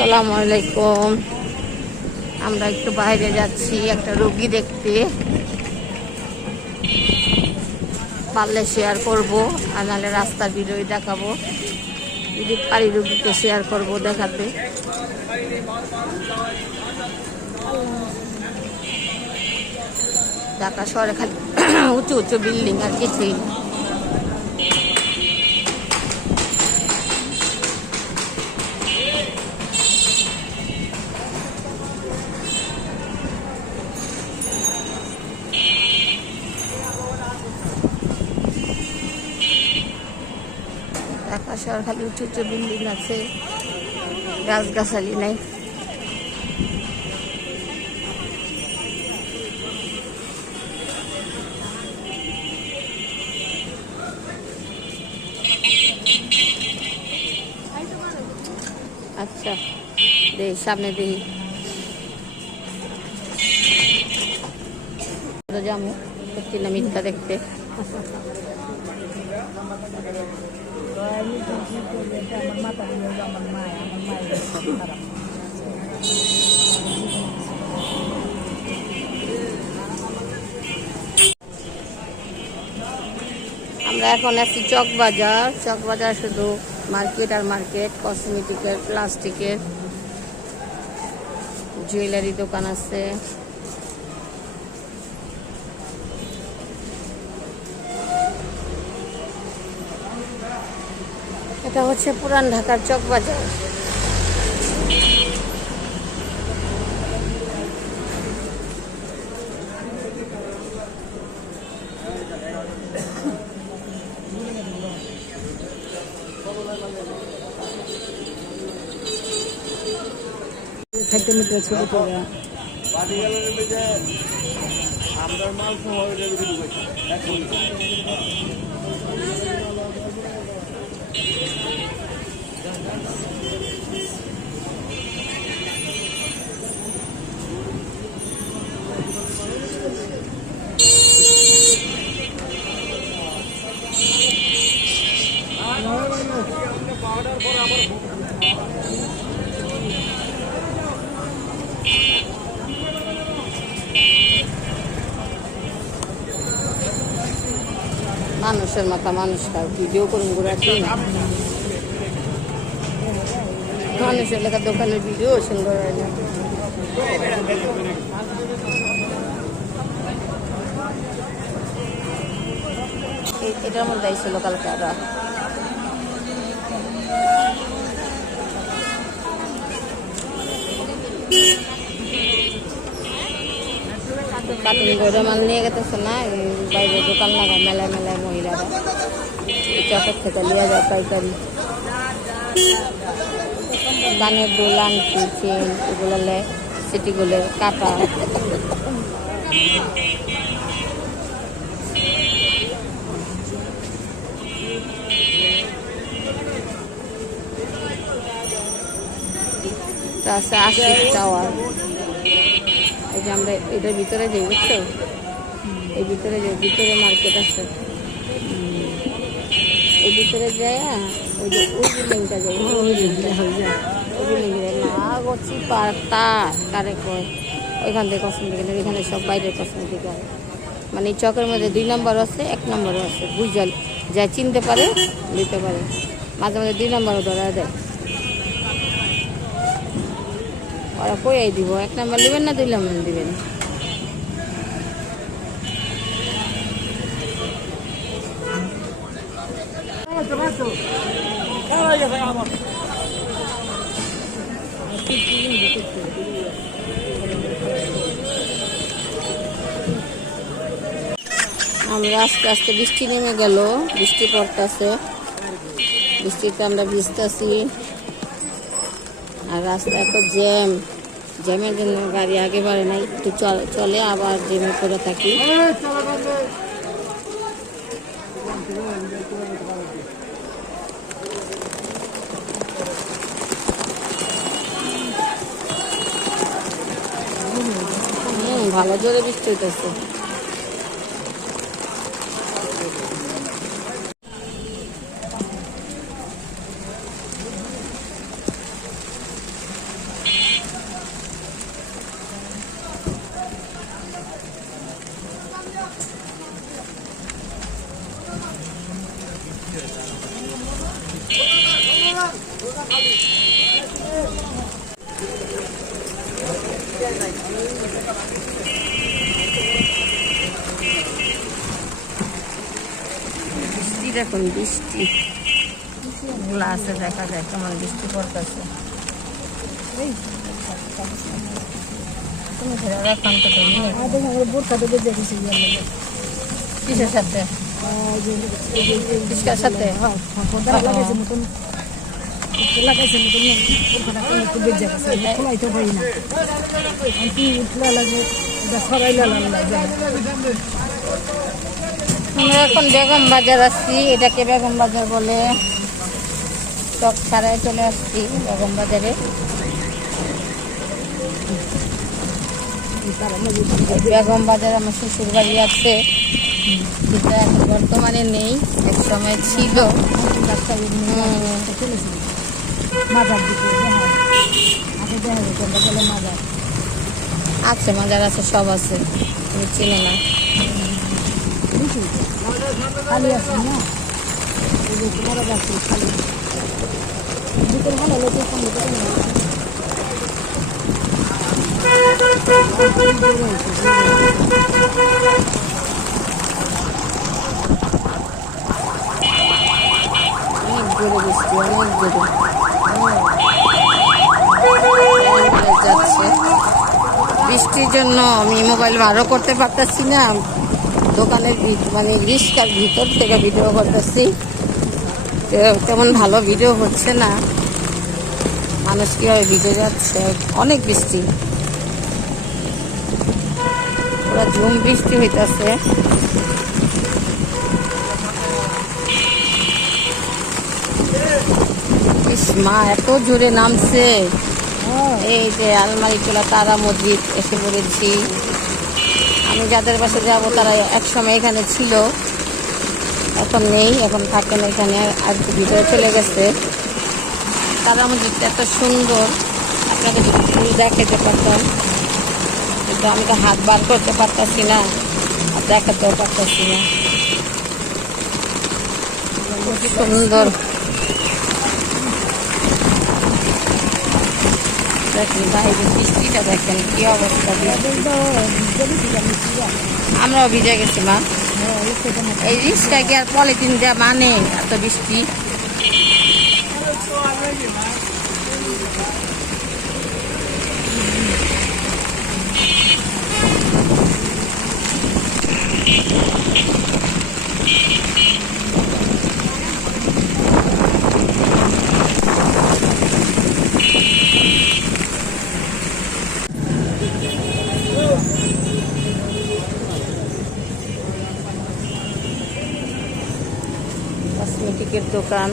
আসসালামু আলাইকুম। আমরা একটু বাইরে যাচ্ছি একটা রোগী দেখতে, পারলে শেয়ার করব, আর নাহলে রাস্তার ভিডিও দেখাবো। যদি পারি রোগীকে শেয়ার করব দেখাতে। ঢাকা শহরে খালি উঁচু উঁচু বিল্ডিং আর কিছুই না। ঢাকা শহর খালি উঁচু উঁচু বিল্ডিং আছে, গাছগাছালি নাই। আচ্ছা দেই সামনে দেই যাবো, সত্যি না মিথ্যা দেখতে। আমরা এখন আছি চকবাজার। চকবাজার শুধু মার্কেট আর মার্কেট, কসমেটিকের, প্লাস্টিকের, জুয়েলারি দোকান আছে। এটা হচ্ছে পুরান ঢাকার চকবাজার। মানুষের মাথা মানুষ খাও, ভিডিও করুন ঘোরাচ্ছি মানুষের লেখা দোকানের ভিডিও সুন্দর হয় না। এটার মধ্যে আইছিল কালকে আরা কাটিং করে মাল নিয়ে গেতেছে না, বাইরে দোকান লাগায় মেলায় মেলায় মহিলারা চকের থেকে নিয়ে যায় পাইকারি। কানের দুল, আংটি, চেন, এগুলো সিটিগুলো কাটা। আছে আশিক টাওয়ার। এই যে আমরা এটার ভিতরে যাই, বুঝছো, এই ভিতরে যাই, ভিতরে মার্কেট আছে, এই ভিতরে যায়। ওই যে ওই বিল্ডিংটা যাই, ওই বিল্ডিং না গছি পারতা কারে কয়, ওইখান থেকে কসমেটিক, এখানে সব বাইরের কসমেটিক হয়। মানে এই চকের মধ্যে 2 নম্বর আছে, 1 নম্বরও আছে, বুঝাল যা চিনতে পারে নিতে পারে। মাঝে মাঝে 2 নম্বরও ধরা দেয়। ওরা কই দিব, 1 নম্বর নেবেন না 2 নম্বর দিবেন। আমরা আস্তে আস্তে বৃষ্টি নেমে গেল, বৃষ্টি পড়তেছে, বৃষ্টিতে আমরা ভিজতেছি। আর রাস্তা এত জ্যাম, জ্যামের জন্য গাড়ি আগে বাড়ে না, একটু চলে আবার জ্যামে পড়ে থাকি। ভালো জোরে বৃষ্টি হইতেছে। দেখুন বৃষ্টি গ্লাসে দেখা যায় কেমন বৃষ্টি পড়তেছে। তুমি রাখান তো কিসের সাথে কিসকার সাথে আমরা এখন বেগম বাজার আসছি, এটাকে বেগম বাজার বলে। চক ছাড়াই চলে আসছি বেগম বাজারে। বেগম বাজার আমার শ্বশুর বাড়ি আছে, যেটা এখন বর্তমানে নেই, এক সময় ছিল। আছে মাজার আছে, সব আছে, তুমি চিনে না। খালি আছে না খালি ভালো লোকের সঙ্গে অনেক জোরে বৃষ্টি, অনেক জোরে যাচ্ছে। বৃষ্টির জন্য আমি মোবাইল ভালো করতে পারতেছি না, দোকানের মানে রিস্কার ভিতর থেকে ভিডিও করতেছি, তেমন ভালো ভিডিও হচ্ছে না। মানুষ কীভাবে ভিজে যাচ্ছে, অনেক বৃষ্টি, পুরো ঝুম বৃষ্টি হইতেছে। মা এত জোরে নামছে। এই যে আলমারিটোলা তারা মসজিদ এসে পড়েছি। আমি যাদের বাসে যাব তারা একসময় এখানে ছিল, এখন নেই, এখন থাকে না এখানে, আর ভিতরে চলে গেছে। তারা মসজিদটা এত সুন্দর, আপনাকে যদি ফুল দেখাতে পারতাম, কিন্তু আমি তো হাত বার করতে পারতাছি না, আর দেখাতেও পারতাছি না। সুন্দর দেখেন বাইরে বৃষ্টিটা, দেখেন কি অবস্থা। আমরাও ভিজে গেছি মা, এই রিক্সা কি আর পলিথিন দেওয়া মানে এত বৃষ্টি। কসমেটিকের দোকান,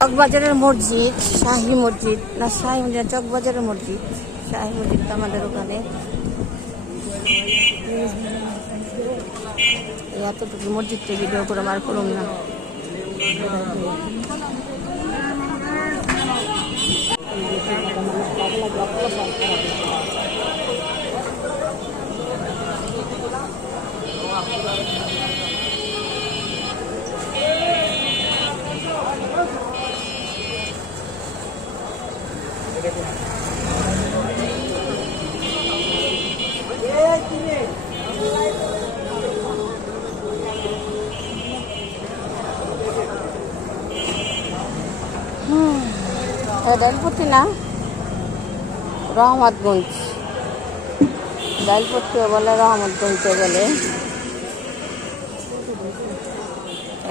চকবাজারের মসজিদ, শাহী মসজিদ না শাহী মসজিদ, চকবাজারের মসজিদ, শাহী মসজিদ তো আমাদের ওখানে। এতটুকু মসজিদটা ভিডিও করে আমার করুন না। ডাইলপট্টি না, রহমতগঞ্জ, ডাইলপট্টিও বলে, রহমতগঞ্জও বলে।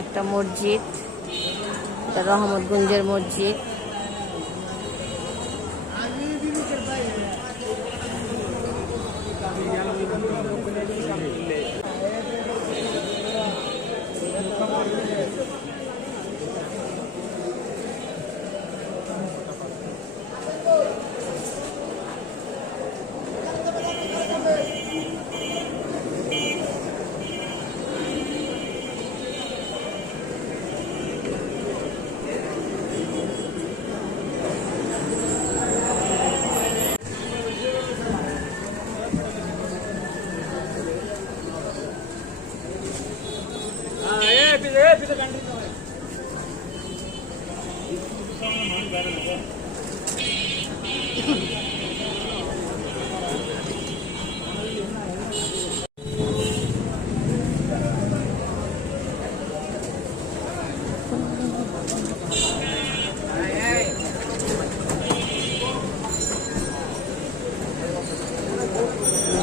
একটা মসজিদ, এটা রহমতগঞ্জের মসজিদ।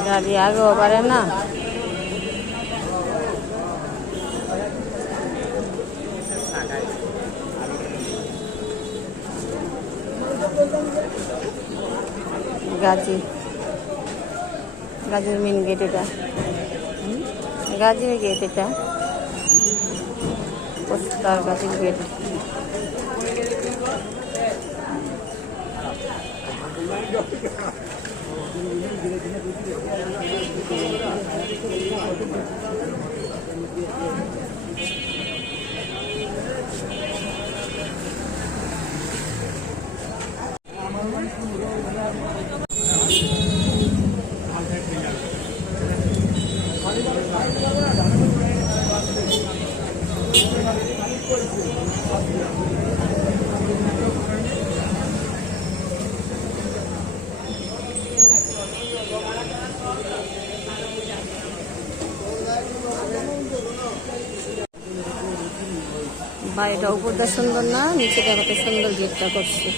গাড়ি আগেও পারে না। গাজীর মেন গেট এটা, গাজীর গেট এটা, পোস্টার গাজীর গেট। বাড়িটা উপরটা সুন্দর না, নিচেটা কত সুন্দর গেটটা করছে।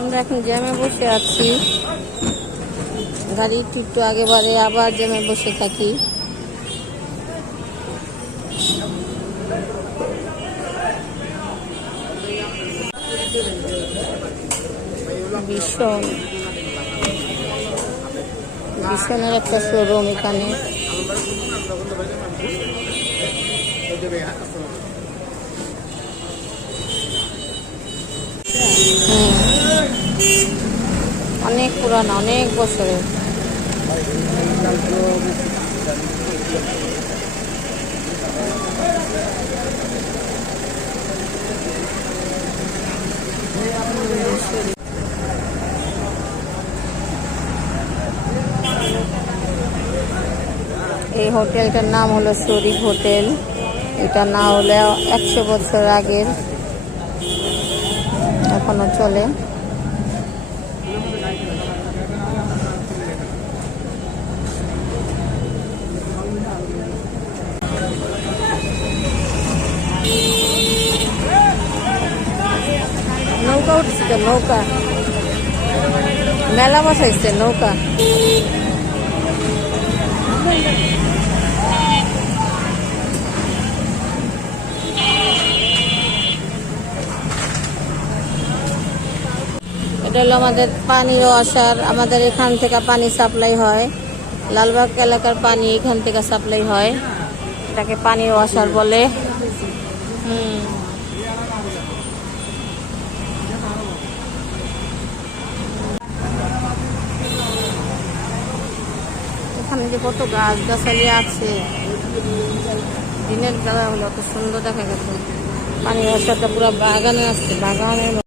আমরা এখন জ্যামে বসে আছি, গাড়ি একটু আগে বাড়ে আবার জ্যামে বসে থাকি। ভীষণের একটা শোরুম এখানে। অনেক পুরানো, অনেক বছরের। এই হোটেলটার নাম হলো শরীফ হোটেল। এটা না হলে 100 বছর আগের, এখনো চলে। নৌকা উঠছে, নৌকা মেলা বসাইছে, নৌকা। এটা হলো আমাদের পানির ওয়াসার। আমাদের এখান থেকে পানি সাপ্লাই হয়, লালবাগ এলাকার পানি এখান থেকে সাপ্লাই হয়। এটাকে পানির ওয়াসার বলে। এখানে যে কত গাছ গাছালি আছে, দিনের বেলা হলো কত সুন্দর দেখা গেছে। পানির ওয়াসারটা পুরো বাগানে আসছে, বাগানের